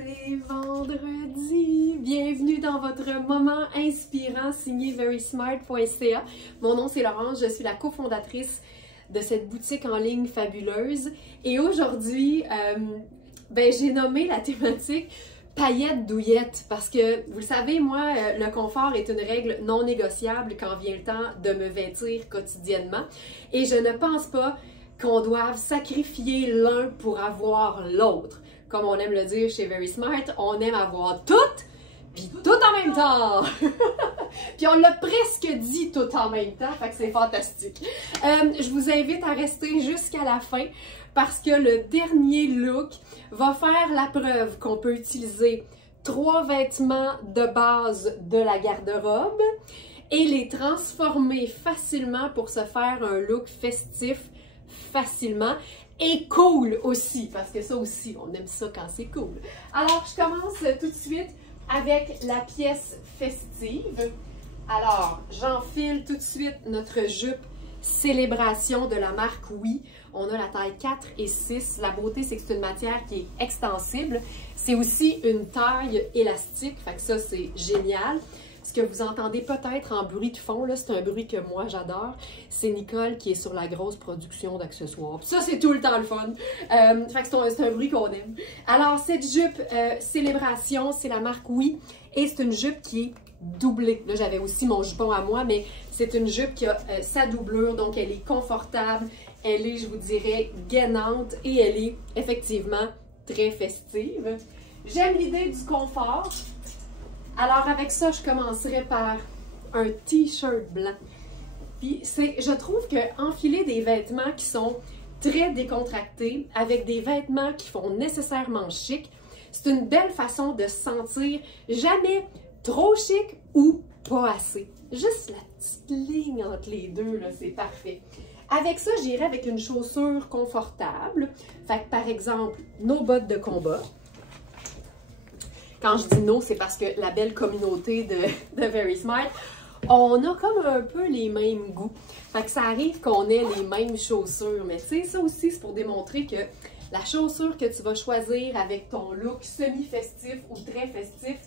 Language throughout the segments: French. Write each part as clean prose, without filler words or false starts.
C'est vendredi! Bienvenue dans votre moment inspirant signé verysmart.ca. Mon nom c'est Laurence, je suis la cofondatrice de cette boutique en ligne fabuleuse. Et aujourd'hui, j'ai nommé la thématique paillettes douillettes parce que, vous le savez, moi, le confort est une règle non négociable quand vient le temps de me vêtir quotidiennement. Et je ne pense pas qu'on doive sacrifier l'un pour avoir l'autre. Comme on aime le dire chez Verysmart, on aime avoir tout, puis tout en même temps. Puis on l'a presque dit tout en même temps, fait que c'est fantastique. Je vous invite à rester jusqu'à la fin parce que le dernier look va faire la preuve qu'on peut utiliser 3 vêtements de base de la garde-robe et les transformer facilement pour se faire un look festif facilement. Et cool aussi, parce que ça aussi, on aime ça quand c'est cool. Alors, je commence tout de suite avec la pièce festive. Alors, j'enfile tout de suite notre jupe Célébration de la marque Oui. On a la taille 4 et 6. La beauté, c'est que c'est une matière qui est extensible. C'est aussi une taille élastique, fait que ça, c'est génial. Ce que vous entendez peut-être en bruit de fond, c'est un bruit que moi j'adore. C'est Nicole qui est sur la grosse production d'accessoires. Ça, c'est tout le temps le fun. Fait que c'est un bruit qu'on aime. Alors, cette jupe Célébration, c'est la marque Oui. Et c'est une jupe qui est doublée. Là, j'avais aussi mon jupon à moi, mais c'est une jupe qui a sa doublure. Donc, elle est confortable. Elle est, je vous dirais, gainante. Et elle est effectivement très festive. J'aime l'idée du confort. Alors avec ça, je commencerai par un t-shirt blanc. Puis je trouve que enfiler des vêtements qui sont très décontractés avec des vêtements qui font nécessairement chic, c'est une belle façon de se sentir jamais trop chic ou pas assez. Juste la petite ligne entre les deux, là, c'est parfait. Avec ça, j'irai avec une chaussure confortable. Fait que par exemple, nos bottes de combat. Quand je dis nos, c'est parce que la belle communauté de Verysmart, on a comme un peu les mêmes goûts. Fait que ça arrive qu'on ait les mêmes chaussures. Mais tu sais, ça aussi, c'est pour démontrer que la chaussure que tu vas choisir avec ton look semi-festif ou très festif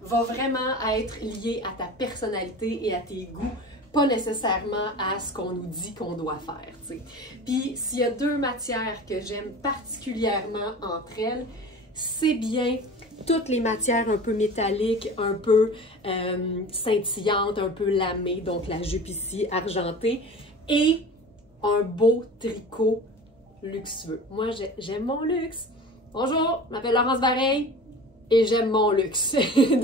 va vraiment être liée à ta personnalité et à tes goûts, pas nécessairement à ce qu'on nous dit qu'on doit faire, tu sais. Puis, s'il y a 2 matières que j'aime particulièrement entre elles, c'est bien toutes les matières un peu métalliques, un peu scintillantes, un peu lamées, donc la jupe ici argentée, et un beau tricot luxueux. Moi, j'aime mon luxe. Bonjour, je m'appelle Laurence Bareil et j'aime mon luxe.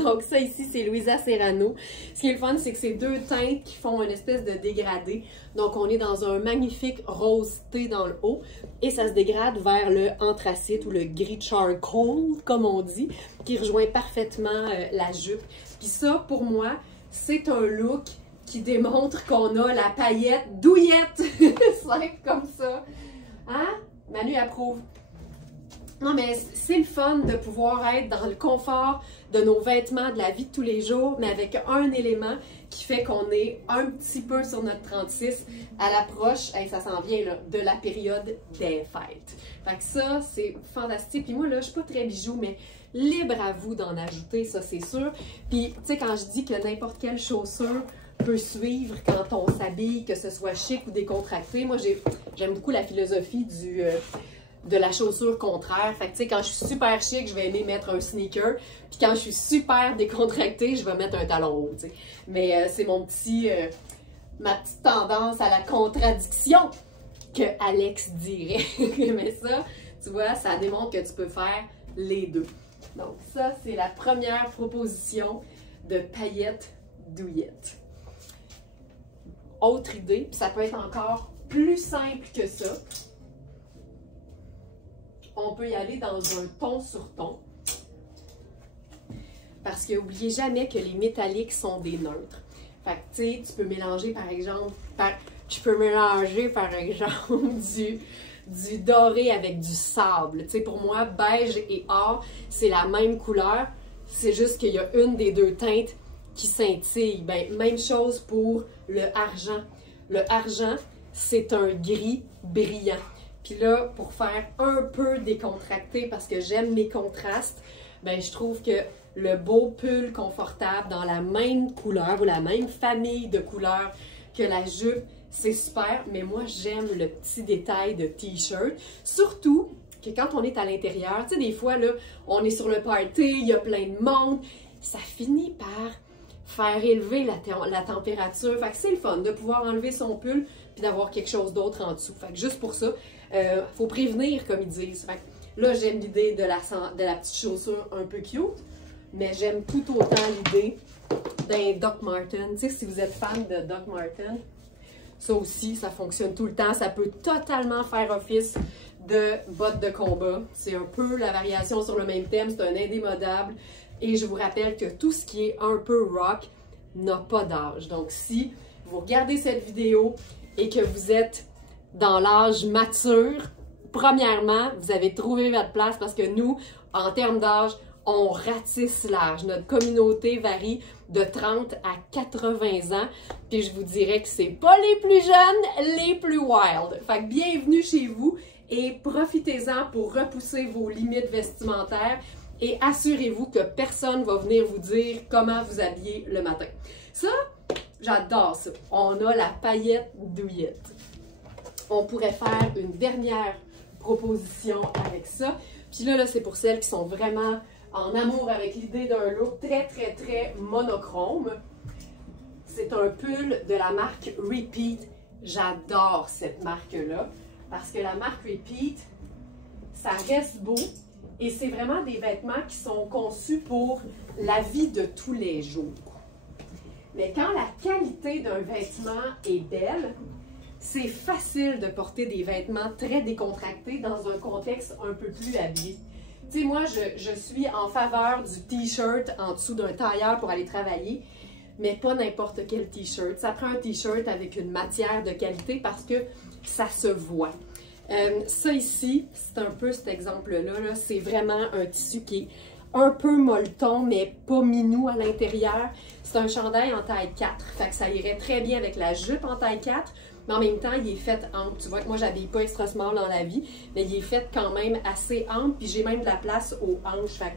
Donc ça ici, c'est Louisa Serrano. Ce qui est le fun, c'est que c'est 2 teintes qui font une espèce de dégradé. Donc on est dans un magnifique rose thé dans le haut et ça se dégrade vers le anthracite ou le gris charcoal, comme on dit, qui rejoint parfaitement la jupe. Puis ça, pour moi, c'est un look qui démontre qu'on a la paillette douillette. C'est comme ça. Hein? Manu approuve. Non, mais c'est le fun de pouvoir être dans le confort de nos vêtements de la vie de tous les jours, mais avec un élément qui fait qu'on est un petit peu sur notre 36 à l'approche, hey, ça s'en vient là, de la période des fêtes. Fait que ça, c'est fantastique. Puis moi, là, je suis pas très bijou, mais libre à vous d'en ajouter, ça, c'est sûr. Puis, tu sais, quand je dis que n'importe quelle chaussure peut suivre quand on s'habille, que ce soit chic ou décontracté, moi, j'aime beaucoup la philosophie de la chaussure contraire. Fait que tu sais, quand je suis super chic, je vais aimer mettre un sneaker. Puis quand je suis super décontractée, je vais mettre un talon haut, tu sais. Mais c'est ma petite tendance à la contradiction que Alex dirait. Mais ça, tu vois, ça démontre que tu peux faire les deux. Donc ça, c'est la première proposition de paillettes douillettes. Autre idée, puis ça peut être encore plus simple que ça. On peut y aller dans un ton sur ton. Parce que n'oubliez jamais que les métalliques sont des neutres. Fait que tu sais, tu peux mélanger par exemple, du doré avec du sable. Tu sais, pour moi, beige et or, c'est la même couleur. C'est juste qu'il y a une des 2 teintes qui scintille. Ben, même chose pour le argent. Le argent, c'est un gris brillant. Puis là, pour faire un peu décontracté, parce que j'aime mes contrastes, ben je trouve que le beau pull confortable dans la même couleur ou la même famille de couleurs que la jupe, c'est super. Mais moi, j'aime le petit détail de t-shirt. Surtout que quand on est à l'intérieur, tu sais, des fois, là, on est sur le party, il y a plein de monde, ça finit par faire élever la température. Fait que c'est le fun de pouvoir enlever son pull puis d'avoir quelque chose d'autre en dessous. Fait que juste pour ça, faut prévenir, comme ils disent. Fait que là, j'aime l'idée de la petite chaussure un peu cute, mais j'aime tout autant l'idée d'un Doc Marten. Tu sais, si vous êtes fan de Doc Marten, ça aussi, ça fonctionne tout le temps. Ça peut totalement faire office de bottes de combat. C'est un peu la variation sur le même thème. C'est un indémodable. Et je vous rappelle que tout ce qui est un peu rock n'a pas d'âge. Donc, si vous regardez cette vidéo et que vous êtes dans l'âge mature, premièrement, vous avez trouvé votre place parce que nous, en termes d'âge, on ratisse l'âge. Notre communauté varie de 30 à 80 ans. Puis je vous dirais que c'est pas les plus jeunes, les plus wild. Fait que bienvenue chez vous et profitez-en pour repousser vos limites vestimentaires et assurez-vous que personne va venir vous dire comment vous habiller le matin. Ça, j'adore ça. On a la paillette douillette. On pourrait faire une dernière proposition avec ça. Puis là c'est pour celles qui sont vraiment en amour avec l'idée d'un look très monochrome. C'est un pull de la marque Repeat. J'adore cette marque-là parce que la marque Repeat, ça reste beau et c'est vraiment des vêtements qui sont conçus pour la vie de tous les jours. Mais quand la qualité d'un vêtement est belle, c'est facile de porter des vêtements très décontractés dans un contexte un peu plus habillé. Tu sais, moi, je suis en faveur du t-shirt en dessous d'un tailleur pour aller travailler, mais pas n'importe quel t-shirt. Ça prend un t-shirt avec une matière de qualité parce que ça se voit. Ça ici, c'est un peu cet exemple-là. Là, c'est vraiment un tissu qui est un peu molleton, mais pas minou à l'intérieur. C'est un chandail en taille 4, fait que ça irait très bien avec la jupe en taille 4. Mais en même temps, il est fait ample. Tu vois que moi, j'habille pas extra small dans la vie, mais il est fait quand même assez ample, puis j'ai même de la place aux hanches. Fait que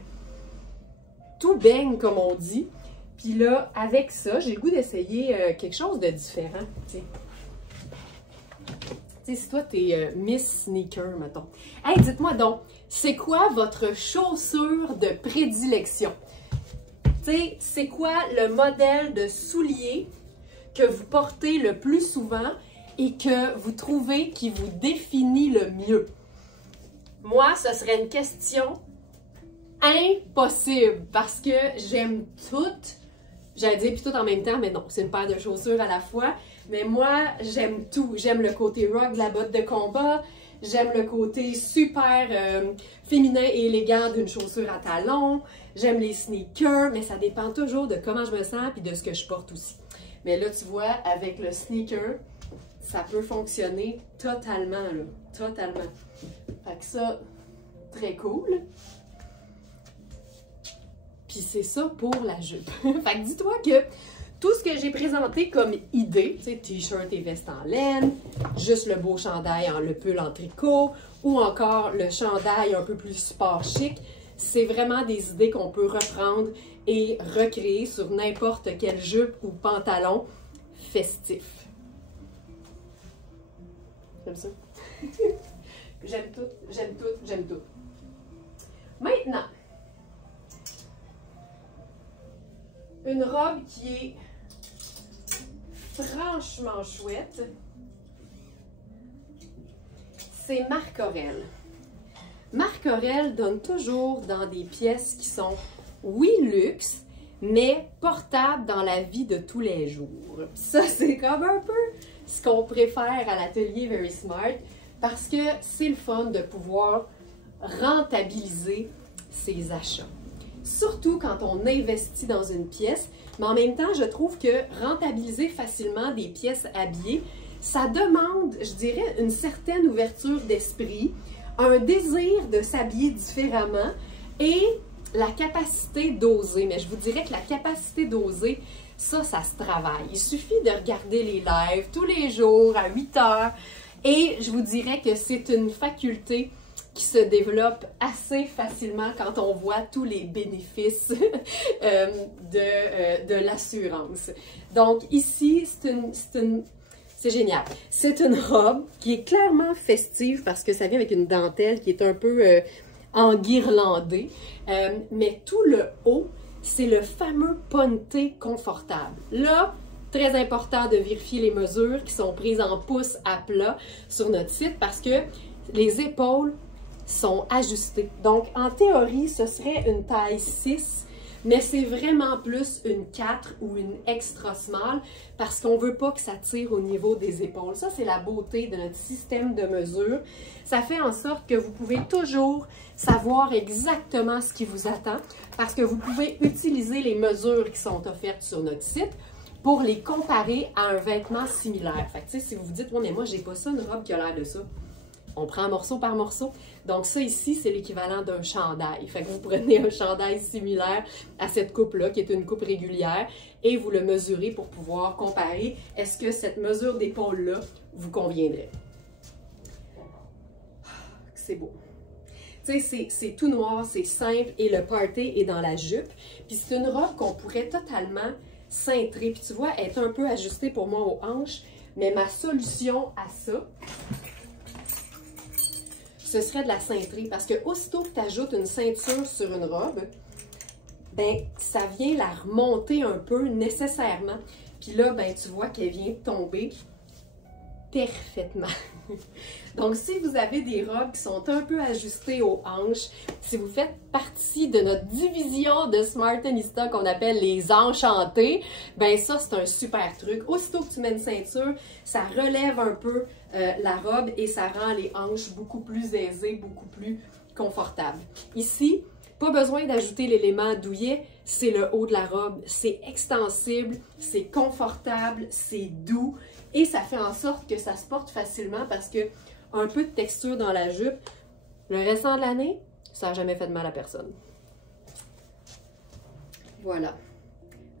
tout baigne, comme on dit. Puis là, avec ça, j'ai le goût d'essayer quelque chose de différent. Tu sais, si toi, t'es Miss Sneaker, mettons. Hey, dites-moi donc, c'est quoi votre chaussure de prédilection? Tu sais, c'est quoi le modèle de soulier que vous portez le plus souvent et que vous trouvez qui vous définit le mieux? Moi, ce serait une question impossible parce que j'aime toutes. J'allais dire puis tout en même temps, mais non, c'est une paire de chaussures à la fois. Mais moi, j'aime tout. J'aime le côté rock de la botte de combat. J'aime le côté super féminin et élégant d'une chaussure à talons. J'aime les sneakers, mais ça dépend toujours de comment je me sens et de ce que je porte aussi. Mais là, tu vois, avec le sneaker, ça peut fonctionner totalement, là. Totalement. Fait que ça, très cool. Puis c'est ça pour la jupe. Fait que dis-toi que tout ce que j'ai présenté comme idée, tu sais, t-shirt et veste en laine, juste le beau chandail le pull en tricot, ou encore le chandail un peu plus sport chic, c'est vraiment des idées qu'on peut reprendre et recréer sur n'importe quelle jupe ou pantalon festif. J'aime ça. J'aime tout, j'aime tout, j'aime tout. Maintenant, une robe qui est franchement chouette, c'est Marc Aurèle. Marc Aurèle donne toujours dans des pièces qui sont, oui, luxe, mais portables dans la vie de tous les jours. Ça, c'est comme un peu ce qu'on préfère à l'atelier Very Smart parce que c'est le fun de pouvoir rentabiliser ses achats. Surtout quand on investit dans une pièce, mais en même temps, je trouve que rentabiliser facilement des pièces habillées, ça demande, je dirais, une certaine ouverture d'esprit, un désir de s'habiller différemment et la capacité d'oser. Mais je vous dirais que la capacité d'oser, ça se travaille. Il suffit de regarder les lives tous les jours à 8 heures et je vous dirais que c'est une faculté qui se développe assez facilement quand on voit tous les bénéfices de l'assurance. Donc ici, c'est génial. C'est une robe qui est clairement festive parce que ça vient avec une dentelle qui est un peu enguirlandée. Mais tout le haut, c'est le fameux ponté confortable. Là, très important de vérifier les mesures qui sont prises en pouces à plat sur notre site parce que les épaules sont ajustées. Donc, en théorie, ce serait une taille 6, mais c'est vraiment plus une 4 ou une extra small parce qu'on ne veut pas que ça tire au niveau des épaules. Ça, c'est la beauté de notre système de mesure. Ça fait en sorte que vous pouvez toujours savoir exactement ce qui vous attend parce que vous pouvez utiliser les mesures qui sont offertes sur notre site pour les comparer à un vêtement similaire. Fait que, tu sais, si vous vous dites, ouais, mais moi, j'ai pas ça, une robe qui a l'air de ça. On prend morceau par morceau. Donc ça ici, c'est l'équivalent d'un chandail. Fait que vous prenez un chandail similaire à cette coupe-là, qui est une coupe régulière, et vous le mesurez pour pouvoir comparer. Est-ce que cette mesure d'épaule-là vous conviendrait? C'est beau. Tu sais, c'est tout noir, c'est simple, et le party est dans la jupe. Puis c'est une robe qu'on pourrait totalement cintrer. Puis tu vois, elle est un peu ajustée pour moi aux hanches, mais ma solution à ça, ce serait de la cintrer parce que aussitôt que tu ajoutes une ceinture sur une robe, ben ça vient la remonter un peu nécessairement. Puis là, ben tu vois qu'elle vient de tomber parfaitement. Donc, si vous avez des robes qui sont un peu ajustées aux hanches, si vous faites partie de notre division de Smartenista qu'on appelle les enchantés, ben ça, c'est un super truc. Aussitôt que tu mets une ceinture, ça relève un peu la robe et ça rend les hanches beaucoup plus aisées, beaucoup plus confortables. Ici, pas besoin d'ajouter l'élément douillet, c'est le haut de la robe. C'est extensible, c'est confortable, c'est doux et ça fait en sorte que ça se porte facilement parce que un peu de texture dans la jupe, le restant de l'année, ça n'a jamais fait de mal à personne. Voilà.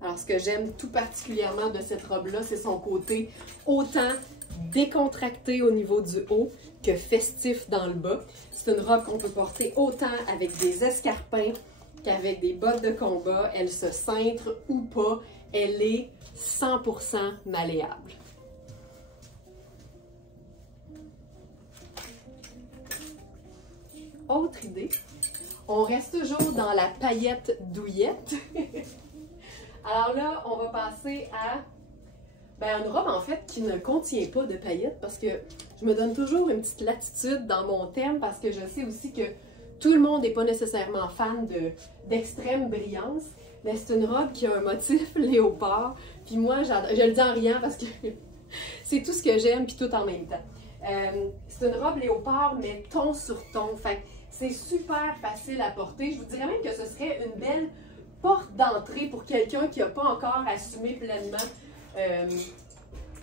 Alors, ce que j'aime tout particulièrement de cette robe-là, c'est son côté autant décontracté au niveau du haut que festif dans le bas. C'est une robe qu'on peut porter autant avec des escarpins qu'avec des bottes de combat. Elle se cintre ou pas, elle est 100% malléable. Autre idée, on reste toujours dans la paillette douillette. Alors là, on va passer à une robe en fait qui ne contient pas de paillettes parce que je me donne toujours une petite latitude dans mon thème parce que je sais aussi que tout le monde n'est pas nécessairement fan d'extrême brillance, mais c'est une robe qui a un motif léopard. Puis moi, je le dis en riant parce que c'est tout ce que j'aime puis tout en même temps. C'est une robe léopard mais ton sur ton. Fait c'est super facile à porter. Je vous dirais même que ce serait une belle porte d'entrée pour quelqu'un qui n'a pas encore assumé pleinement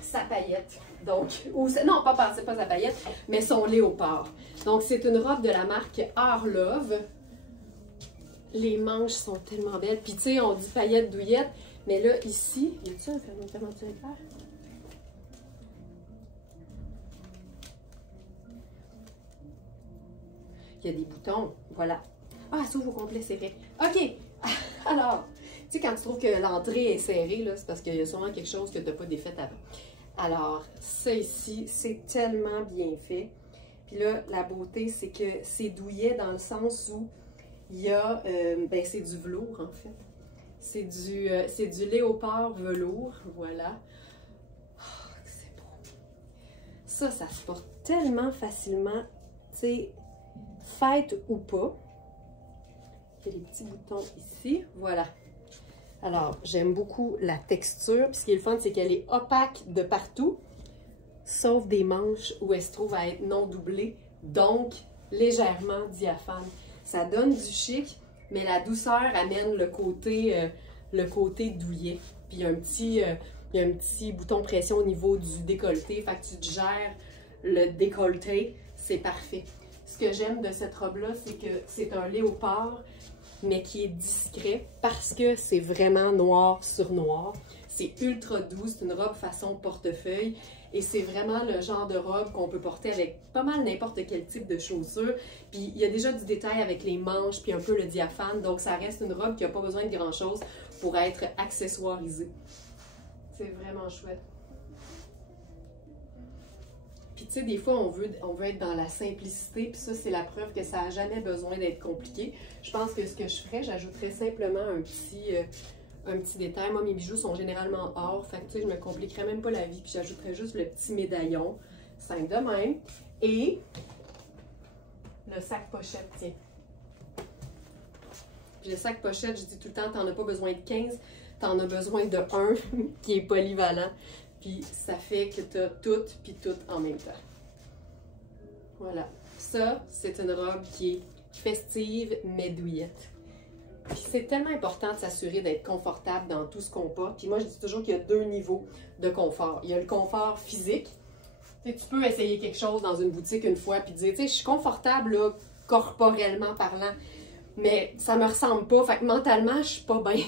sa paillette. Donc, non, c'est pas sa paillette, mais son léopard. Donc, c'est une robe de la marque Arlove. Les manches sont tellement belles. Puis, tu sais, on dit paillette douillette, mais là, ici, y a-t-il un fermeture éclair? Il y a des boutons, voilà. Ah, ça ouvre au complet, c'est vrai. OK! Alors, tu sais, quand tu trouves que l'entrée est serrée, c'est parce qu'il y a sûrement quelque chose que tu n'as pas défait avant. Alors, ça ici, c'est tellement bien fait. Puis là, la beauté, c'est que c'est douillet dans le sens où il y a, c'est du velours, en fait. C'est du léopard velours, voilà. Oh, c'est beau. Ça se porte tellement facilement, tu sais, fête ou pas. Il y a les petits boutons ici, voilà. Alors, j'aime beaucoup la texture. Puis ce qui est le fun, c'est qu'elle est opaque de partout, sauf des manches où elle se trouve à être non doublée, donc légèrement diaphane. Ça donne du chic, mais la douceur amène le côté douillet. Puis il y a un petit bouton pression au niveau du décolleté, fait que tu gères le décolleté, c'est parfait. Ce que j'aime de cette robe-là, c'est que c'est un léopard, mais qui est discret parce que c'est vraiment noir sur noir. C'est ultra doux, c'est une robe façon portefeuille et c'est vraiment le genre de robe qu'on peut porter avec pas mal n'importe quel type de chaussures. Puis il y a déjà du détail avec les manches puis un peu le diaphane, donc ça reste une robe qui n'a pas besoin de grand chose pour être accessoirisée. C'est vraiment chouette. Puis tu sais, des fois, on veut être dans la simplicité, puis ça, c'est la preuve que ça n'a jamais besoin d'être compliqué. Je pense que ce que je ferais, j'ajouterais simplement un petit détail. Moi, mes bijoux sont généralement or, fait que tu sais, je me compliquerais même pas la vie, puis j'ajouterais juste le petit médaillon, simple de même, et le sac pochette, tiens. Puis le sac pochette, je dis tout le temps, t'en as pas besoin de 15, t'en as besoin de 1 qui est polyvalent. Puis ça fait que tu as tout puis tout en même temps. Voilà. Ça, c'est une robe qui est festive mais douillette. Puis c'est tellement important de s'assurer d'être confortable dans tout ce qu'on porte. Puis moi, je dis toujours qu'il y a 2 niveaux de confort. Il y a le confort physique. Tu sais, tu peux essayer quelque chose dans une boutique une fois puis dire, tu sais, je suis confortable là, corporellement parlant, mais ça me ressemble pas. Fait que mentalement, je suis pas bien.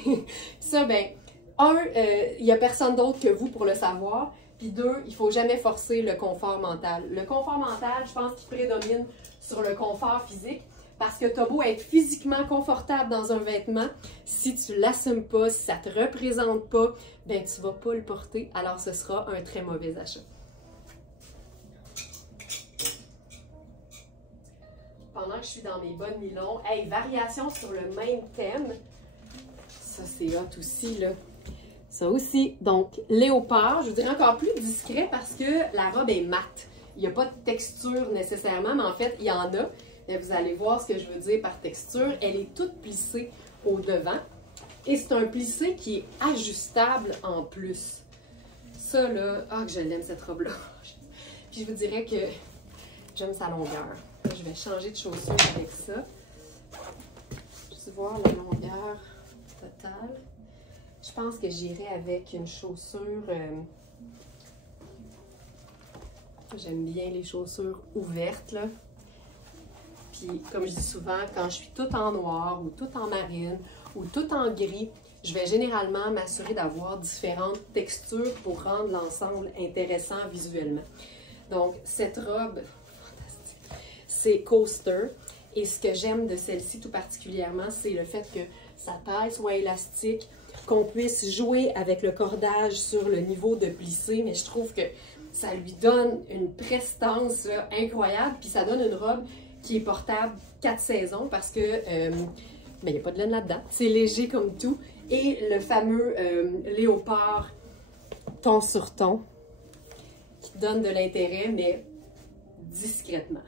Ça, ben, il n'y a personne d'autre que vous pour le savoir. Puis 2, il ne faut jamais forcer le confort mental. Le confort mental, je pense qu'il prédomine sur le confort physique parce que tu as beau être physiquement confortable dans un vêtement, si tu ne l'assumes pas, si ça ne te représente pas, ben tu ne vas pas le porter, alors ce sera un très mauvais achat. Pendant que je suis dans mes bas de nylon, hey, variation sur le même thème, ça c'est hot aussi là. Ça aussi, donc léopard, je vous dirais encore plus discret parce que la robe est mate. Il n'y a pas de texture nécessairement, mais en fait, il y en a. Et vous allez voir ce que je veux dire par texture. Elle est toute plissée au devant. Et c'est un plissé qui est ajustable en plus. Ça, là, ah, que je l'aime cette robe-là. Puis je vous dirais que j'aime sa longueur. Je vais changer de chaussure avec ça. Je vais voir la longueur totale. Je pense que j'irai avec une chaussure, j'aime bien les chaussures ouvertes, là. Puis, comme je dis souvent, quand je suis toute en noir ou toute en marine ou toute en gris, je vais généralement m'assurer d'avoir différentes textures pour rendre l'ensemble intéressant visuellement. Donc, cette robe, fantastique, c'est coaster. Et ce que j'aime de celle-ci tout particulièrement, c'est le fait que sa taille soit élastique, qu'on puisse jouer avec le cordage sur le niveau de plissé, mais je trouve que ça lui donne une prestance là, incroyable, puis ça donne une robe qui est portable 4 saisons parce que il n'y a pas de laine là-dedans, c'est léger comme tout, et le fameux léopard ton sur ton qui donne de l'intérêt, mais discrètement.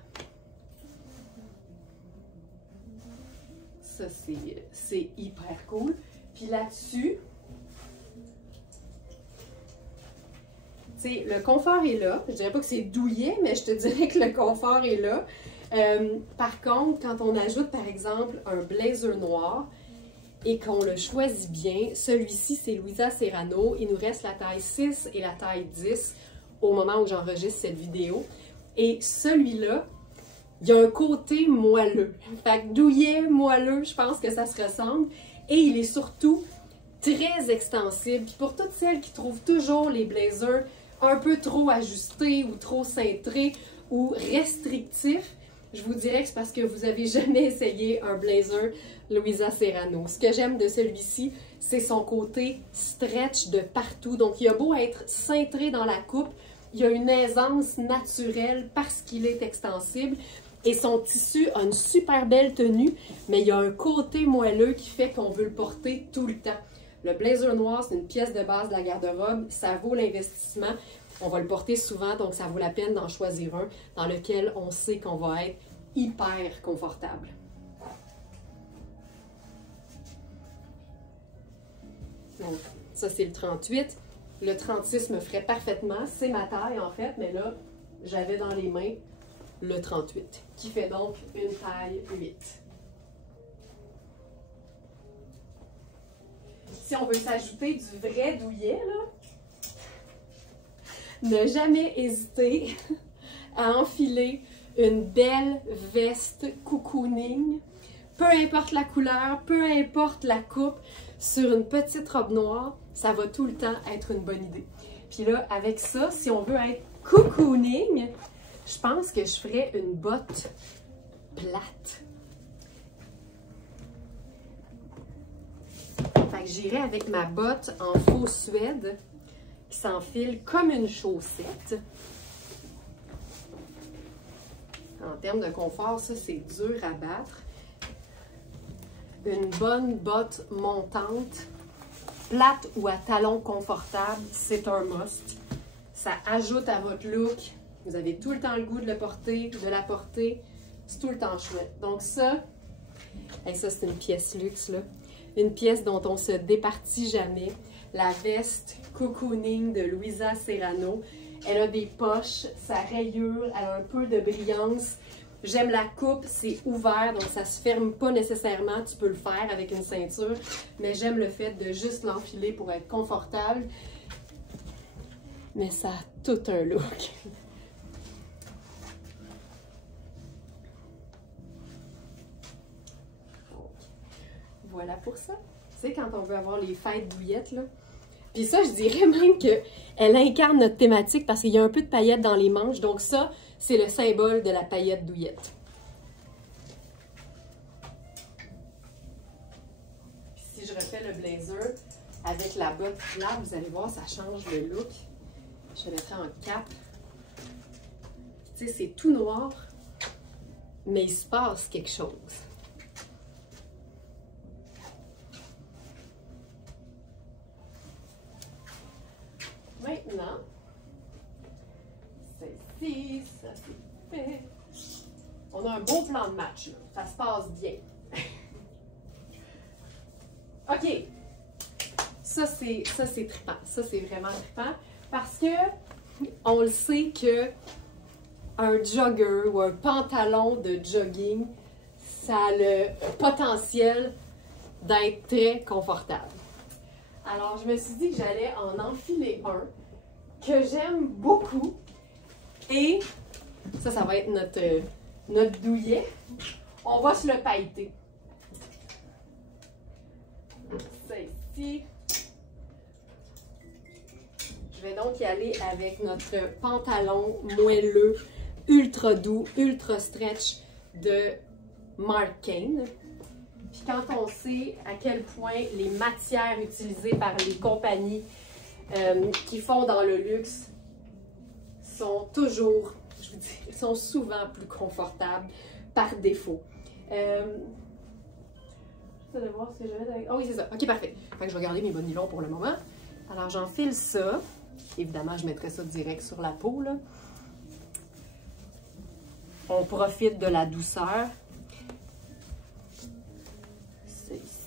Ça, c'est hyper cool. Puis là-dessus, tu sais, le confort est là. Je dirais pas que c'est douillet, mais je te dirais que le confort est là. Par contre, quand on ajoute, par exemple, un blazer noir et qu'on le choisit bien, celui-ci, c'est Louisa Serrano. Il nous reste la taille 6 et la taille 10 au moment où j'enregistre cette vidéo. Et celui-là, il y a un côté moelleux. Fait que douillet, moelleux, je pense que ça se ressemble. Et il est surtout très extensible. Puis pour toutes celles qui trouvent toujours les blazers un peu trop ajustés ou trop cintrés ou restrictifs, je vous dirais que c'est parce que vous n'avez jamais essayé un blazer Louisa Serrano. Ce que j'aime de celui-ci, c'est son côté stretch de partout. Donc il a beau être cintré dans la coupe, il y a une aisance naturelle parce qu'il est extensible. Et son tissu a une super belle tenue, mais il y a un côté moelleux qui fait qu'on veut le porter tout le temps. Le blazer noir, c'est une pièce de base de la garde-robe. Ça vaut l'investissement. On va le porter souvent, donc ça vaut la peine d'en choisir un dans lequel on sait qu'on va être hyper confortable. Donc, ça, c'est le 38. Le 36 me ferait parfaitement. C'est ma taille, en fait, mais là, j'avais dans les mains le 38, qui fait donc une taille 8. Si on veut s'ajouter du vrai douillet, là, ne jamais hésiter à enfiler une belle veste cocooning. Peu importe la couleur, peu importe la coupe, sur une petite robe noire, ça va tout le temps être une bonne idée. Puis là, avec ça, si on veut être cocooning, je pense que je ferais une botte plate. Fait que j'irai avec ma botte en faux suède qui s'enfile comme une chaussette. En termes de confort, ça c'est dur à battre. Une bonne botte montante, plate ou à talons confortables, c'est un must. Ça ajoute à votre look. Vous avez tout le temps le goût de le porter, de la porter. C'est tout le temps chouette. Donc ça, et ça c'est une pièce luxe, là. Une pièce dont on se départit jamais. La veste cocooning de Louisa Serrano. Elle a des poches, sa rayure, elle a un peu de brillance. J'aime la coupe, c'est ouvert, donc ça se ferme pas nécessairement. Tu peux le faire avec une ceinture, mais j'aime le fait de juste l'enfiler pour être confortable. Mais ça a tout un look. Voilà pour ça. Tu sais, quand on veut avoir les fêtes douillettes, là. Puis ça, je dirais même qu'elle incarne notre thématique parce qu'il y a un peu de paillettes dans les manches. Donc ça, c'est le symbole de la paillette douillette. Puis si je refais le blazer avec la botte plate, vous allez voir, ça change le look. Je le mettrai en cap. Tu sais, c'est tout noir, mais il se passe quelque chose. Maintenant, celle-ci, ça c'est fait. On a un beau plan de match, là. Ça se passe bien. OK. Ça, c'est trippant. Ça, c'est vraiment trippant. Parce que, on le sait que un jogger ou un pantalon de jogging, ça a le potentiel d'être très confortable. Alors, je me suis dit que j'allais en enfiler un que j'aime beaucoup. Et ça va être notre douillet. On va se le pailleter. Ça ici. Je vais donc y aller avec notre pantalon moelleux, ultra doux, ultra stretch de Marc Cain. Puis quand on sait à quel point les matières utilisées par les compagnies qui font dans le luxe sont toujours, je vous dis, sont souvent plus confortables par défaut. J'essaie de voir ce que je vais... Oh oui, c'est ça. OK, parfait. Fait que je vais garder mes bas nylons pour le moment. Alors, j'enfile ça. Évidemment, je mettrai ça direct sur la peau, là. On profite de la douceur.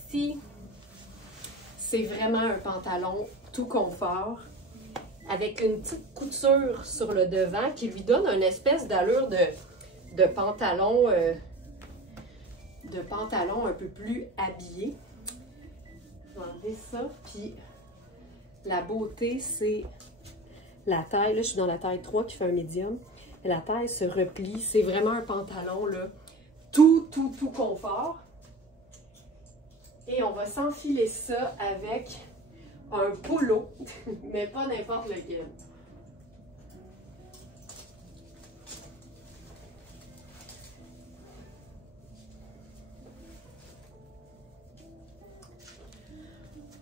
Ici, c'est vraiment un pantalon tout confort avec une petite couture sur le devant qui lui donne une espèce d'allure de pantalon un peu plus habillé. Je vais enlever ça, puis la beauté, c'est la taille. Là, je suis dans la taille 3 qui fait un médium. La taille se replie. C'est vraiment un pantalon, là, tout confort. Et on va s'enfiler ça avec un polo, mais pas n'importe lequel.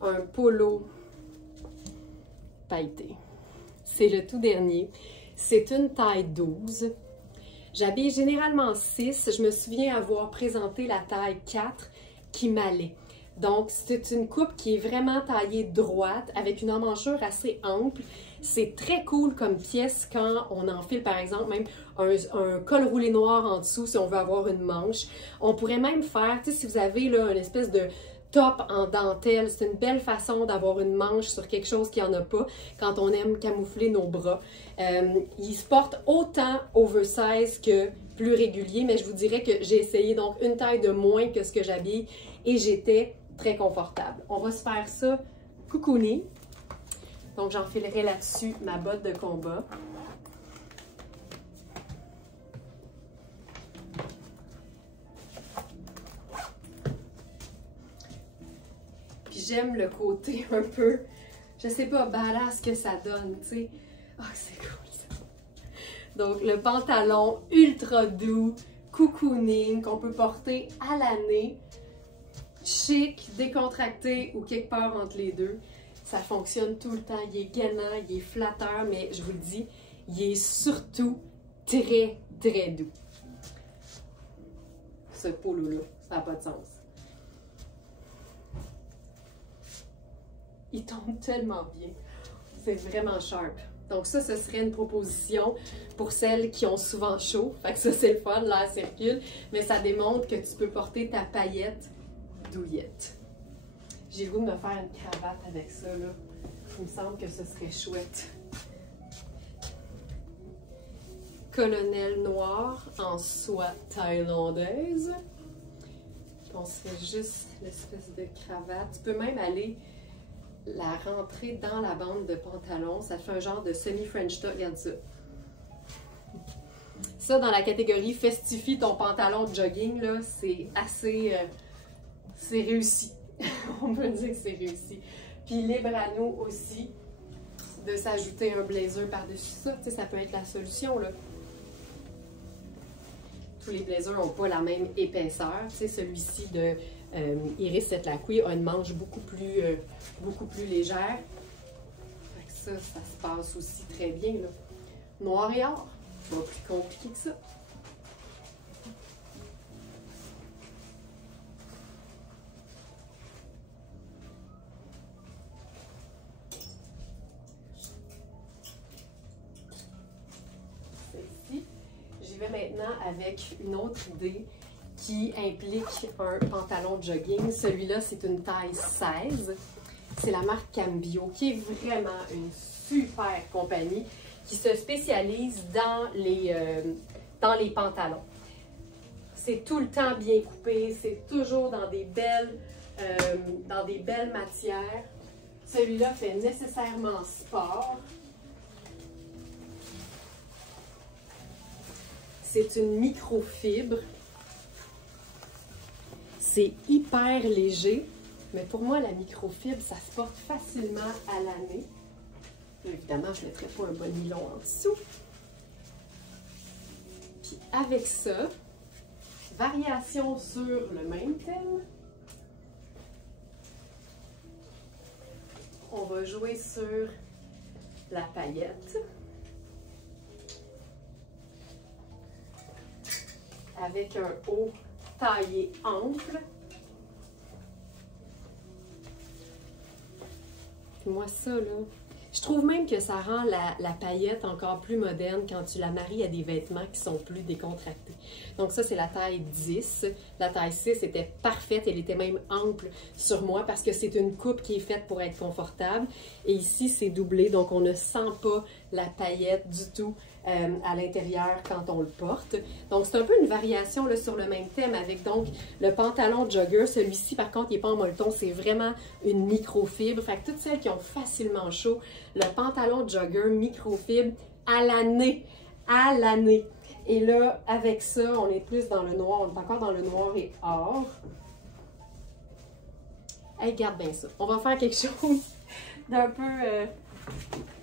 Un polo pailleté. C'est le tout dernier. C'est une taille 12. J'habille généralement 6. Je me souviens avoir présenté la taille 4 qui m'allait. Donc, c'est une coupe qui est vraiment taillée droite avec une emmanchure assez ample. C'est très cool comme pièce quand on enfile, par exemple, même un col roulé noir en dessous si on veut avoir une manche. On pourrait même faire, tu sais, si vous avez là une espèce de top en dentelle, c'est une belle façon d'avoir une manche sur quelque chose qui n'en a pas quand on aime camoufler nos bras. Il se porte autant oversize que plus régulier, mais je vous dirais que j'ai essayé donc une taille de moins que ce que j'habille et j'étais très confortable. On va se faire ça cocooning. Donc, j'enfilerai là-dessus ma botte de combat. Puis j'aime le côté un peu, je sais pas, badass que ça donne, tu sais. Ah, c'est cool ça. Donc, le pantalon ultra doux, cocooning, qu'on peut porter à l'année, chic, décontracté ou quelque part entre les deux. Ça fonctionne tout le temps, il est gainant, il est flatteur, mais je vous le dis, il est surtout très, très doux. Ce polo-là, ça n'a pas de sens. Il tombe tellement bien. C'est vraiment sharp. Donc ça, ce serait une proposition pour celles qui ont souvent chaud. Fait que ça, c'est le fun, l'air circule. Mais ça démontre que tu peux porter ta paillette douillette. J'ai le goût de me faire une cravate avec ça, là. Il me semble que ce serait chouette. Colonel noir en soie thaïlandaise. Puis on se fait juste l'espèce de cravate. Tu peux même aller la rentrer dans la bande de pantalon. Ça fait un genre de semi-French top. Regarde ça. Ça, dans la catégorie festifie ton pantalon de jogging, là, c'est assez... c'est réussi. On peut dire que c'est réussi. Puis libre à nous aussi de s'ajouter un blazer par-dessus ça. Tu sais, ça peut être la solution, là. Tous les blazers n'ont pas la même épaisseur. Tu sais, celui-ci de Iris Setlaqui a une manche beaucoup plus légère. Fait que ça se passe aussi très bien, là. Noir et or, pas plus compliqué que ça. J'y vais maintenant avec une autre idée qui implique un pantalon de jogging. Celui-là, c'est une taille 16. C'est la marque Cambio, qui est vraiment une super compagnie qui se spécialise dans les pantalons. C'est tout le temps bien coupé, c'est toujours dans des belles matières. Celui-là fait nécessairement sport. C'est une microfibre. C'est hyper léger, mais pour moi, la microfibre, ça se porte facilement à l'année. Évidemment, je ne mettrai pas un bon nylon en dessous. Puis avec ça, variation sur le même thème. On va jouer sur la paillette. Avec un haut taillé ample. Puis moi, ça, là, je trouve même que ça rend la paillette encore plus moderne quand tu la maries à des vêtements qui sont plus décontractés. Donc ça, c'est la taille 10. La taille 6 était parfaite, elle était même ample sur moi parce que c'est une coupe qui est faite pour être confortable. Et ici, c'est doublé, donc on ne sent pas la paillette du tout à l'intérieur quand on le porte. Donc c'est un peu une variation là, sur le même thème avec donc le pantalon jogger. Celui-ci, par contre, il n'est pas en molleton, c'est vraiment une microfibre. Fait que toutes celles qui ont facilement chaud, le pantalon jogger microfibre à l'année. À l'année. Et là, avec ça, on est plus dans le noir. On est encore dans le noir et or. Hey, garde bien ça. On va faire quelque chose d'un peu...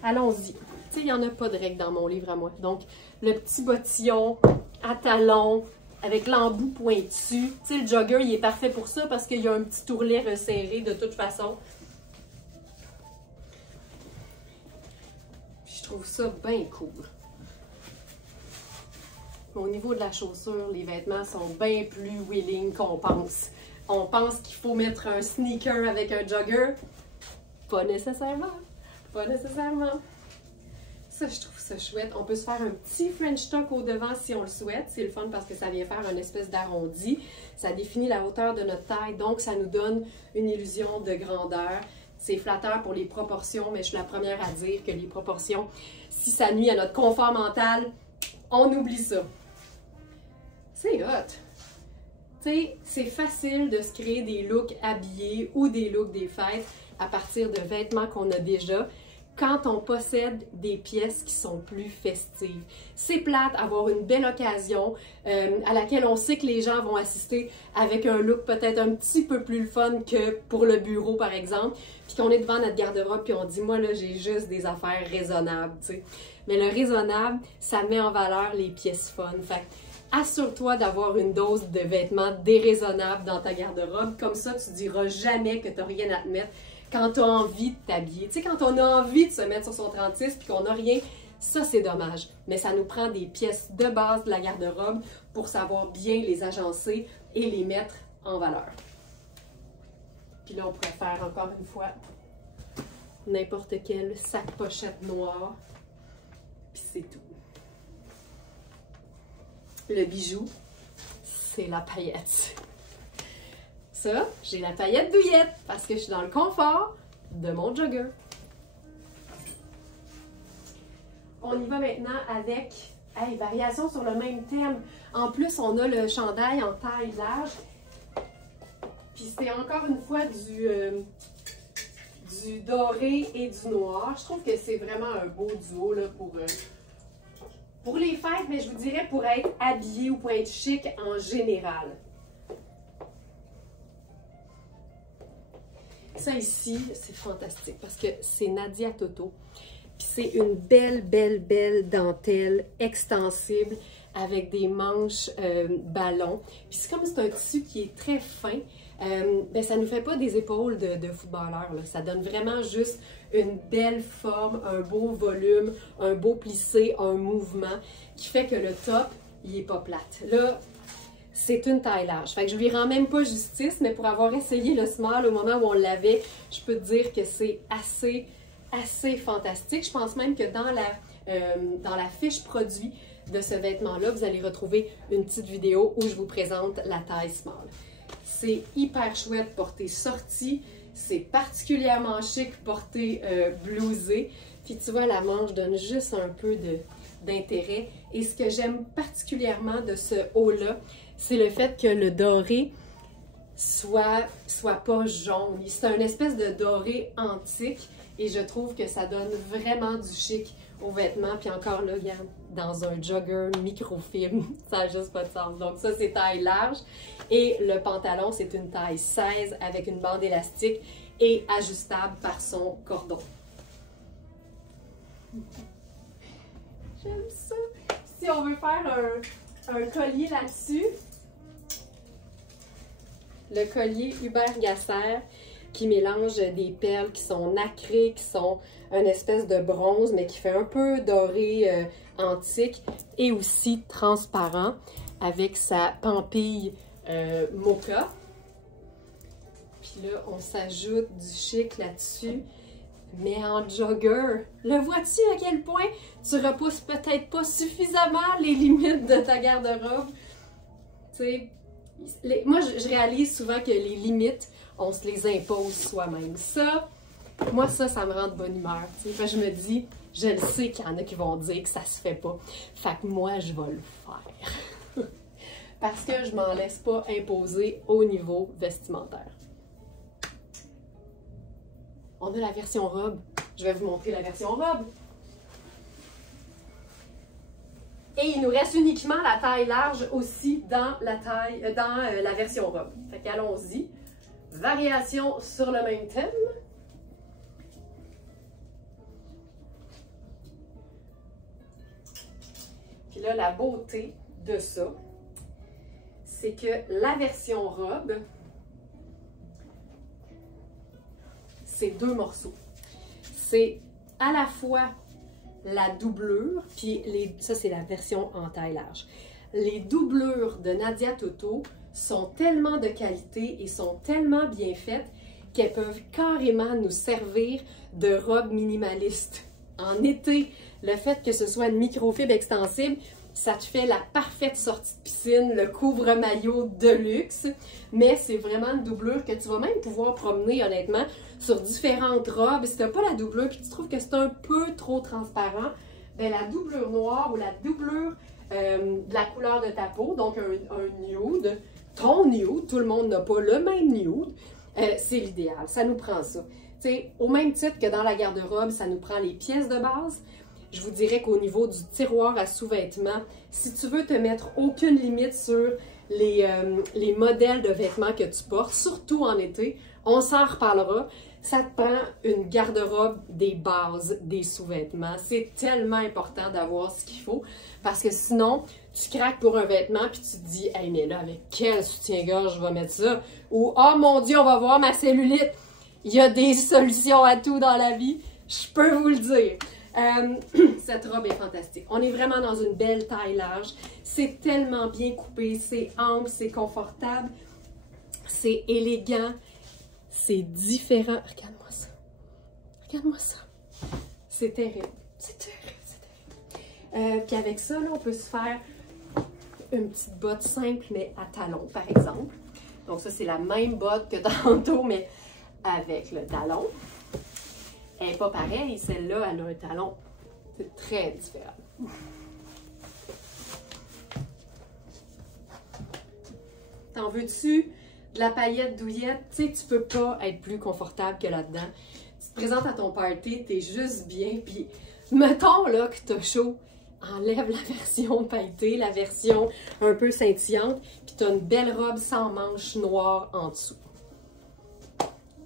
Allons-y. Tu sais, il n'y en a pas de règle dans mon livre à moi. Donc, le petit bottillon à talons avec l'embout pointu. Tu sais, le jogger, il est parfait pour ça parce qu'il y a un petit ourlet resserré de toute façon. Puis, je trouve ça bien cool. Au niveau de la chaussure, les vêtements sont bien plus willing qu'on pense. On pense qu'il faut mettre un sneaker avec un jogger. Pas nécessairement. Pas nécessairement. Ça, je trouve ça chouette. On peut se faire un petit French tuck au devant si on le souhaite. C'est le fun parce que ça vient faire une espèce d'arrondi. Ça définit la hauteur de notre taille, donc ça nous donne une illusion de grandeur. C'est flatteur pour les proportions, mais je suis la première à dire que les proportions, si ça nuit à notre confort mental, on oublie ça. C'est hot! Tu sais, c'est facile de se créer des looks habillés ou des looks des fêtes à partir de vêtements qu'on a déjà. quand on possède des pièces qui sont plus festives. C'est plate avoir une belle occasion à laquelle on sait que les gens vont assister avec un look peut-être un petit peu plus fun que pour le bureau par exemple, puis qu'on est devant notre garde-robe puis on dit moi là j'ai juste des affaires raisonnables, tu sais. Mais le raisonnable, ça met en valeur les pièces fun. Fait assure-toi d'avoir une dose de vêtements déraisonnables dans ta garde-robe, comme ça tu diras jamais que tu n'as rien à te mettre quand tu as envie de t'habiller. Tu sais, quand on a envie de se mettre sur son 36 puis qu'on n'a rien, ça c'est dommage. Mais ça nous prend des pièces de base de la garde-robe pour savoir bien les agencer et les mettre en valeur. Puis là, on pourrait faire encore une fois n'importe quel sac pochette noir. Puis c'est tout. Le bijou, c'est la paillette. Ça, j'ai la paillette douillette parce que je suis dans le confort de mon jogger. On y va maintenant avec variation sur le même thème. En plus, on a le chandail en taille large. Puis c'est encore une fois du doré et du noir. Je trouve que c'est vraiment un beau duo là, pour les fêtes, mais je vous dirais pour être habillé ou pour être chic en général. Ça ici, c'est fantastique parce que c'est Nadia Toto. Puis c'est une belle, belle, belle dentelle extensible avec des manches ballons. Puis c'est comme c'est un tissu qui est très fin, ben ça ne nous fait pas des épaules de footballeur. Là. Ça donne vraiment juste une belle forme, un beau volume, un beau plissé, un mouvement qui fait que le top, il n'est pas plate. Là, c'est une taille large. Fait que je lui rends même pas justice, mais pour avoir essayé le small au moment où on l'avait, je peux te dire que c'est assez fantastique. Je pense même que dans la fiche produit de ce vêtement-là, vous allez retrouver une petite vidéo où je vous présente la taille small. C'est hyper chouette porté sorti, c'est particulièrement chic porté blousé. Puis tu vois, la manche donne juste un peu d'intérêt. Et ce que j'aime particulièrement de ce haut-là, c'est le fait que le doré soit pas jaune. C'est une espèce de doré antique et je trouve que ça donne vraiment du chic aux vêtements. Puis encore là, regarde, dans un jogger microfilm, ça n'a juste pas de sens. Donc ça, c'est taille large. Et le pantalon, c'est une taille 16 avec une bande élastique et ajustable par son cordon. J'aime ça. Si on veut faire un collier là-dessus, le collier Hubert Gasser qui mélange des perles qui sont nacrées, qui sont une espèce de bronze, mais qui fait un peu doré antique et aussi transparent avec sa pampille mocha. Puis là, on s'ajoute du chic là-dessus, mais en jogger. Le vois-tu à quel point tu repousses peut-être pas suffisamment les limites de ta garde-robe? Tu sais, moi, je réalise souvent que les limites, on se les impose soi-même. Ça, moi, ça me rend de bonne humeur. Enfin, je me dis, je le sais qu'il y en a qui vont dire que ça se fait pas. Fait que moi, je vais le faire. Parce que je m'en laisse pas imposer au niveau vestimentaire. On a la version robe. Je vais vous montrer la version robe. Et il nous reste uniquement la taille large aussi dans la version robe. Fait qu'allons-y. Variation sur le même thème. Puis là, la beauté de ça, c'est que la version robe, c'est deux morceaux. C'est à la fois la doublure, puis ça c'est la version en taille large. Les doublures de Nadia Toto sont tellement de qualité et sont tellement bien faites qu'elles peuvent carrément nous servir de robe minimaliste. En été, le fait que ce soit une microfibre extensible, ça te fait la parfaite sortie de piscine, le couvre-maillot de luxe, mais c'est vraiment une doublure que tu vas même pouvoir promener honnêtement sur différentes robes. Si tu n'as pas la doublure et que tu trouves que c'est un peu trop transparent, bien, la doublure noire ou la doublure de la couleur de ta peau, donc un nude, ton nude, tout le monde n'a pas le même nude, c'est l'idéal, ça nous prend ça. sais, au même titre que dans la garde-robe, ça nous prend les pièces de base. Je vous dirais qu'au niveau du tiroir à sous-vêtements, si tu veux te mettre aucune limite sur les modèles de vêtements que tu portes, surtout en été, on s'en reparlera. Ça te prend une garde-robe des bases, des sous-vêtements. C'est tellement important d'avoir ce qu'il faut parce que sinon, tu craques pour un vêtement puis tu te dis « Hey, mais là, avec quel soutien-gorge je vais mettre ça? » Ou « Oh mon Dieu, on va voir ma cellulite! » Il y a des solutions à tout dans la vie, je peux vous le dire. Cette robe est fantastique. On est vraiment dans une belle taille large. C'est tellement bien coupé, c'est ample, c'est confortable, c'est élégant. C'est différent. Regarde-moi ça. Regarde-moi ça. C'est terrible. C'est terrible, c'est terrible. Puis avec ça, là, on peut se faire une petite botte simple, mais à talons, par exemple. Donc ça, c'est la même botte que tantôt, mais avec le talon. Elle n'est pas pareille. Celle-là, elle a un talon. C'est très différent. T'en veux-tu? De la paillette douillette, tu sais, tu peux pas être plus confortable que là-dedans. Tu te présentes à ton party, t'es juste bien, puis mettons là que t'as chaud, enlève la version pailletée, la version un peu scintillante, puis t'as une belle robe sans manches noires en dessous.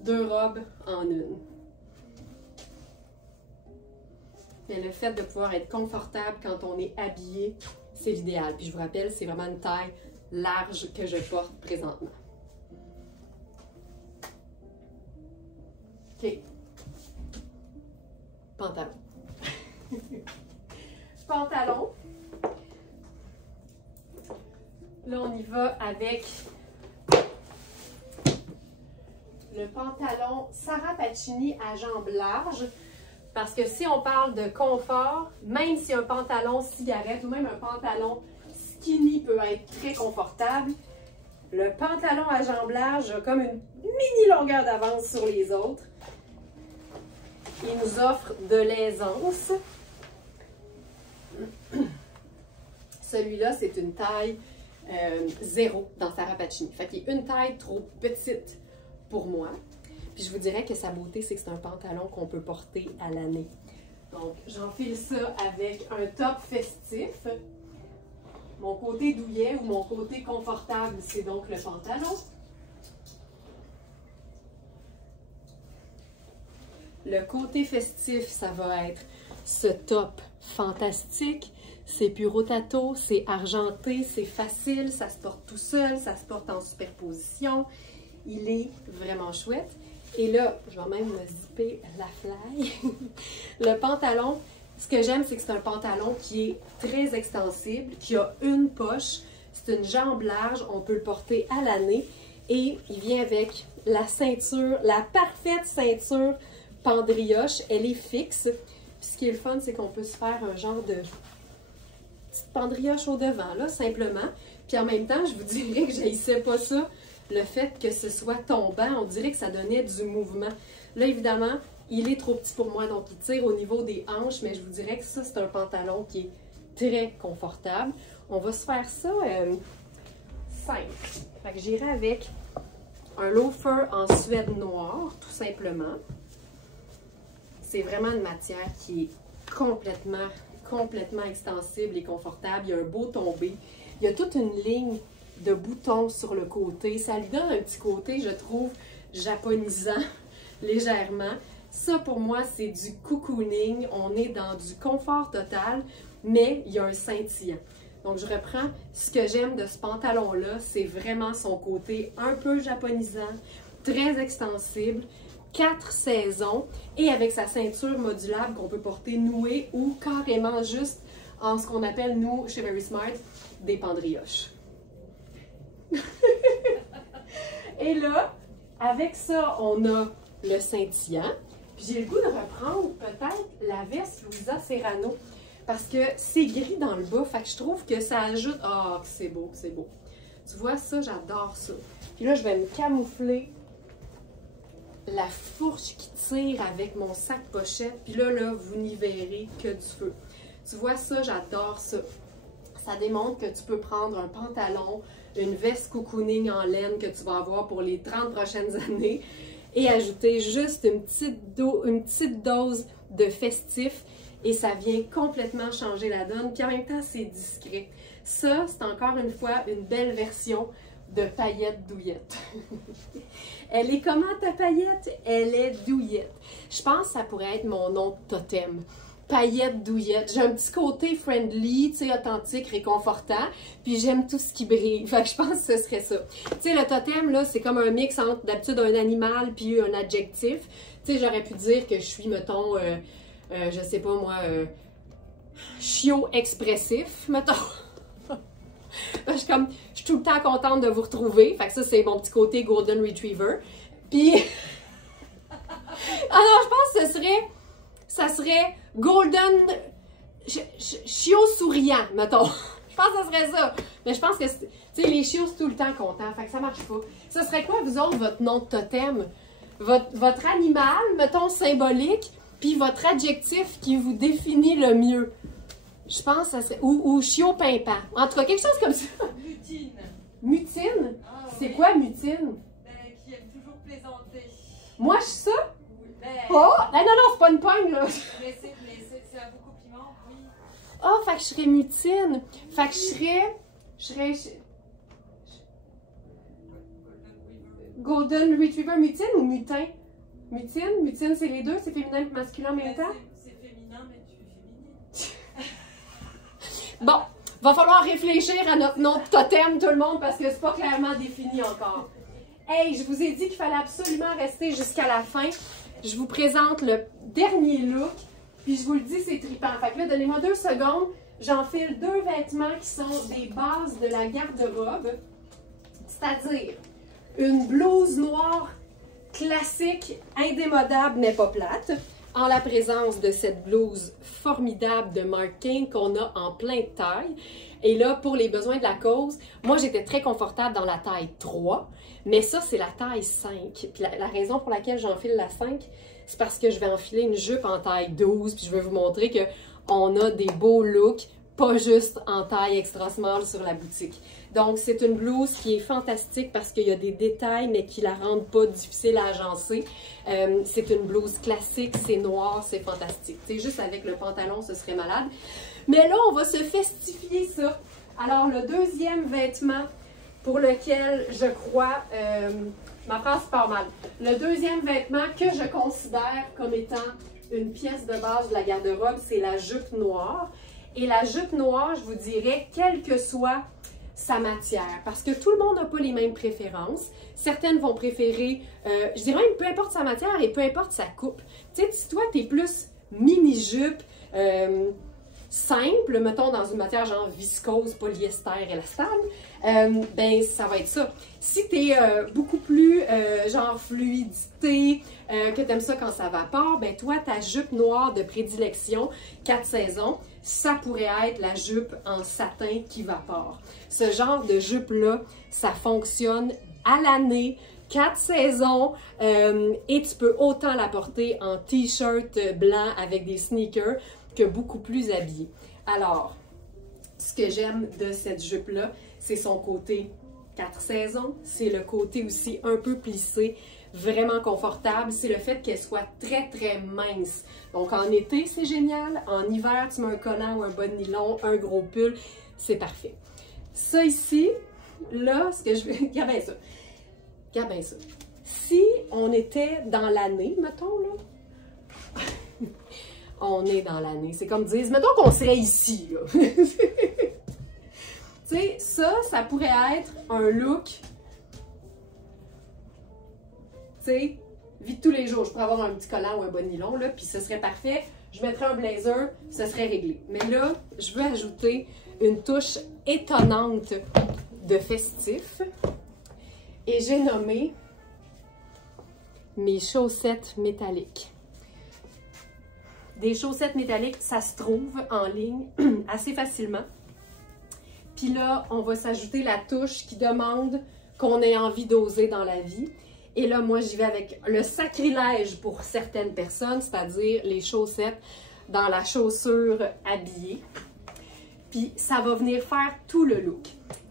2 robes en une. Mais le fait de pouvoir être confortable quand on est habillé, c'est l'idéal. Puis je vous rappelle, c'est vraiment une taille large que je porte présentement. OK. Pantalon. Pantalon. Là, on y va avec le pantalon Sarah Pacini à jambes larges. Parce que si on parle de confort, même si un pantalon cigarette ou même un pantalon skinny peut être très confortable, le pantalon à jambes larges a comme une mini longueur d'avance sur les autres. Il nous offre de l'aisance. Celui-là, c'est une taille 0 dans Sarah Pacini. Fait qu'il est une taille trop petite pour moi. Puis je vous dirais que sa beauté, c'est que c'est un pantalon qu'on peut porter à l'année. Donc, j'enfile ça avec un top festif. Mon côté douillet ou mon côté confortable, c'est donc le pantalon. Le côté festif, ça va être ce top fantastique. C'est puro tato, c'est argenté, c'est facile, ça se porte tout seul, ça se porte en superposition. Il est vraiment chouette. Et là, je vais même me zipper la fly. Le pantalon, ce que j'aime, c'est que c'est un pantalon qui est très extensible, qui a une poche. C'est une jambe large, on peut le porter à l'année. Et il vient avec la ceinture, la parfaite ceinture pendrioche. Elle est fixe. Puis ce qui est le fun, c'est qu'on peut se faire un genre de petite pendrioche au devant, là, simplement. Puis en même temps, je vous dirais que je n'haïssais pas ça. Le fait que ce soit tombant, on dirait que ça donnait du mouvement. Là, évidemment, il est trop petit pour moi, donc il tire au niveau des hanches, mais je vous dirais que ça, c'est un pantalon qui est très confortable. On va se faire ça simple. Fait que j'irai avec un loafer en suède noire, tout simplement. C'est vraiment une matière qui est complètement extensible et confortable. Il y a un beau tombé. Il y a toute une ligne de boutons sur le côté. Ça lui donne un petit côté, je trouve, japonisant, légèrement. Ça, pour moi, c'est du cocooning. On est dans du confort total, mais il y a un scintillant. Donc, je reprends. Ce que j'aime de ce pantalon-là, c'est vraiment son côté un peu japonisant, très extensible, 4 saisons, et avec sa ceinture modulable qu'on peut porter nouée ou carrément juste en ce qu'on appelle, nous, chez Very Smart, des pendrioches. Et là, avec ça, on a le scintillant. Puis j'ai le goût de reprendre peut-être la veste Louisa Serrano parce que c'est gris dans le bas. Fait que je trouve que ça ajoute... Ah, oh, c'est beau, c'est beau. Tu vois ça, j'adore ça. Puis là, je vais me camoufler la fourche qui tire avec mon sac pochette. Puis là, vous n'y verrez que du feu. Tu vois ça, j'adore ça. Ça démontre que tu peux prendre un pantalon, une veste cocooning en laine que tu vas avoir pour les 30 prochaines années et ajouter juste une petite dose de festif et ça vient complètement changer la donne. Puis en même temps, c'est discret. Ça, c'est encore une fois une belle version de paillette douillette. Elle est comment ta paillette? Elle est douillette. Je pense que ça pourrait être mon nom de totem. Paillette douillette. J'ai un petit côté friendly, tu sais, authentique, réconfortant, puis j'aime tout ce qui brille. Fait que je pense que ce serait ça. Tu sais, le totem, là, c'est comme un mix entre d'habitude un animal puis un adjectif. Tu sais, j'aurais pu dire que je suis, mettons, je sais pas moi, chiot expressif, mettons. Je suis tout le temps contente de vous retrouver. Fait que ça, c'est mon petit côté Golden Retriever. Puis, ah non, je pense que ça serait Golden chiot souriant, mettons. Je pense que ça serait ça. Mais je pense que, tu sais, les chiots, c'est tout le temps contents. Fait que ça marche pas. Ça serait quoi, vous autres, votre nom de totem? Votre animal, mettons, symbolique, puis votre adjectif qui vous définit le mieux. Je pense que ça serait... Ou chiot pimpant. En tout cas, quelque chose comme ça. Mutine. Mutine? Ah, c'est oui. quoi, mutine? Ben, qui aime toujours plaisanter. Moi, je suis ça? Ben, Oh! Non, non, c'est pas une pogne, là. Mais c'est un beau compliment, oui. Oh, fait que je serais mutine. Fait que je serais... Golden Retriever mutine ou mutin? Mutine? Mutine, c'est les deux? C'est féminin et masculin en même temps? C'est féminin, mais tu es féminine. Bon, va falloir réfléchir à notre nom de totem, tout le monde, parce que c'est pas clairement défini encore. Hey, je vous ai dit qu'il fallait absolument rester jusqu'à la fin. Je vous présente le dernier look, puis je vous le dis, c'est trippant. Fait que là, donnez-moi 2 secondes. J'enfile 2 vêtements qui sont des bases de la garde-robe, c'est-à-dire une blouse noire classique, indémodable, mais pas plate, en la présence de cette blouse formidable de Marc King qu'on a en plein de taille. Et là, pour les besoins de la cause, moi, j'étais très confortable dans la taille 3, mais ça, c'est la taille 5. Puis la raison pour laquelle j'enfile la 5, c'est parce que je vais enfiler une jupe en taille 12, puis je vais vous montrer qu'on a des beaux looks, pas juste en taille extra small sur la boutique. Donc, c'est une blouse qui est fantastique parce qu'il y a des détails, mais qui la rendent pas difficile à agencer. C'est une blouse classique, c'est noir, c'est fantastique. Tu sais, juste avec le pantalon, ce serait malade. Mais là, on va se festifier ça. Alors, le deuxième vêtement pour lequel je crois... ma phrase part mal. Le deuxième vêtement que je considère comme étant une pièce de base de la garde-robe, c'est la jupe noire. Et la jupe noire, je vous dirais, quelle que soit sa matière, parce que tout le monde n'a pas les mêmes préférences. Certaines vont préférer, je dirais même peu importe sa matière et peu importe sa coupe. Tu sais, si toi, tu es plus mini-jupe, simple, mettons dans une matière genre viscose, polyester, élastane, ben ça va être ça. Si tu es beaucoup plus genre fluidité, que tu aimes ça quand ça vapore, ben toi, ta jupe noire de prédilection, 4 saisons, ça pourrait être la jupe en satin qui vapore. Ce genre de jupe-là, ça fonctionne à l'année, 4 saisons, et tu peux autant la porter en t-shirt blanc avec des sneakers que beaucoup plus habillé. Alors, ce que j'aime de cette jupe-là, c'est son côté 4 saisons, c'est le côté aussi un peu plissé, vraiment confortable, c'est le fait qu'elle soit très très mince. Donc en été, c'est génial, en hiver, tu mets un collant ou un bas de nylon, un gros pull, c'est parfait. Ça ici, là, ce que je vais... Regarde bien ça. Regarde bien ça. Si on était dans l'année, mettons, là... On est dans l'année. C'est comme dire, mettons qu'on serait ici, là. Tu sais, ça pourrait être un look, tu sais, vie de tous les jours. Je pourrais avoir un petit collant ou un bas de nylon, là, puis ce serait parfait. Je mettrais un blazer, ce serait réglé. Mais là, je veux ajouter une touche étonnante de festif. Et j'ai nommé mes chaussettes métalliques. Des chaussettes métalliques, ça se trouve en ligne assez facilement. Puis là, on va s'ajouter la touche qui demande qu'on ait envie d'oser dans la vie. Et là, moi, j'y vais avec le sacrilège pour certaines personnes, c'est-à-dire les chaussettes dans la chaussure habillée. Puis ça va venir faire tout le look.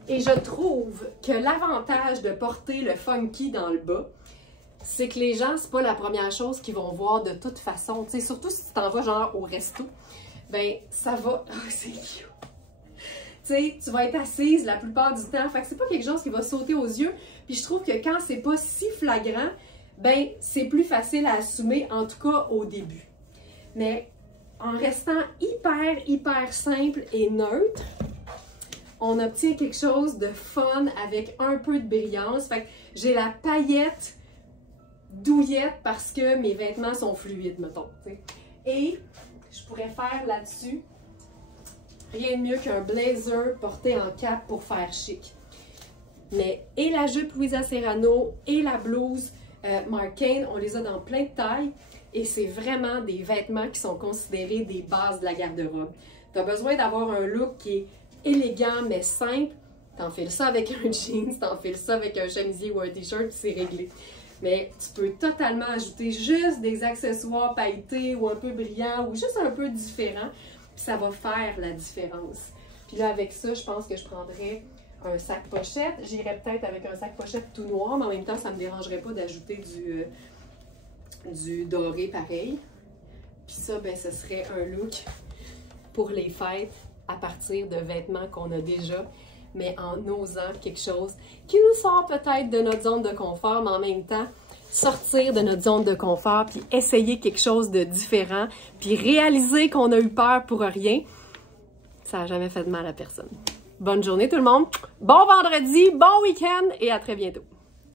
Et je trouve que l'avantage de porter le funky dans le bas, c'est que les gens, c'est pas la première chose qu'ils vont voir de toute façon. Tu sais, surtout si tu t'en vas genre au resto, ben ça va... Oh, c'est cute! Tu sais, tu vas être assise la plupart du temps. Fait que c'est pas quelque chose qui va sauter aux yeux. Puis je trouve que quand c'est pas si flagrant, ben c'est plus facile à assumer, en tout cas au début. Mais en restant hyper simple et neutre, on obtient quelque chose de fun avec un peu de brillance. Fait que j'ai la paillette douillette parce que mes vêtements sont fluides, mettons. T'sais. Et je pourrais faire là-dessus rien de mieux qu'un blazer porté en cap pour faire chic. Mais et la jupe Louisa Serrano et la blouse Marc Cain, on les a dans plein de tailles et c'est vraiment des vêtements qui sont considérés des bases de la garde-robe. Tu as besoin d'avoir un look qui est élégant mais simple. T'enfiles ça avec un jeans, t'enfiles ça avec un chemisier ou un t-shirt, c'est réglé. Mais tu peux totalement ajouter juste des accessoires pailletés ou un peu brillants ou juste un peu différents. Puis ça va faire la différence. Puis là, avec ça, je pense que je prendrais un sac pochette. J'irais peut-être avec un sac pochette tout noir, mais en même temps, ça ne me dérangerait pas d'ajouter du doré pareil. Puis ça, ben, ce serait un look pour les fêtes à partir de vêtements qu'on a déjà, mais en osant quelque chose qui nous sort peut-être de notre zone de confort, mais en même temps, sortir de notre zone de confort, puis essayer quelque chose de différent, puis réaliser qu'on a eu peur pour rien, ça n'a jamais fait de mal à personne. Bonne journée tout le monde, bon vendredi, bon week-end et à très bientôt.